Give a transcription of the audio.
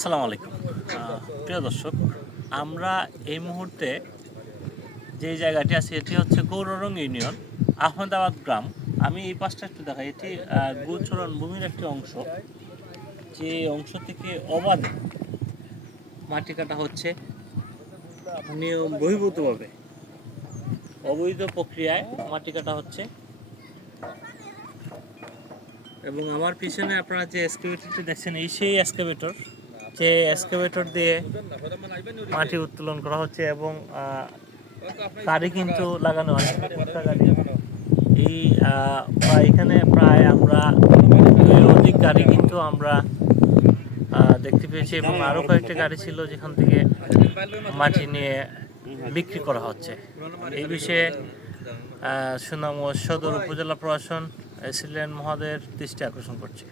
আসসালামু আলাইকুম। প্রিয় দর্শক, আমরা এই মুহূর্তে যে জায়গাটি আছি এটি হচ্ছে গৌররং ইউনিয়ন, আহমেদাবাদ গ্রাম। আমি এই পাশটা একটু দেখাই। এটি গোচরণ ভূমির একটি অংশ, যে অংশ থেকে অবাধে মাটি কাটা হচ্ছে নিয়ম বহির্ভূতভাবে, অবৈধ প্রক্রিয়ায় মাটি কাটা হচ্ছে। এবং আমার পিছনে আপনারা যে এক্সকাভেটরটি দেখছেন, এই সেই এক্সকাভেটর, যে এক্সকাভেটর দিয়ে মাটি উত্তোলন করা হচ্ছে এবং গাড়ি কিন্তু লাগানো আছে, গাড়ি। এই এখানে প্রায় আমরা 2-এর অধিক গাড়ি কিন্তু আমরা দেখতে পেয়েছি এবং আরও কয়েকটি গাড়ি ছিল যেখান থেকে মাটি নিয়ে বিক্রি করা হচ্ছে। এই বিষয়ে সুনামগঞ্জ সদর উপজেলা প্রশাসন এসিলেন মহোদয়ের দৃষ্টি আকর্ষণ করছে।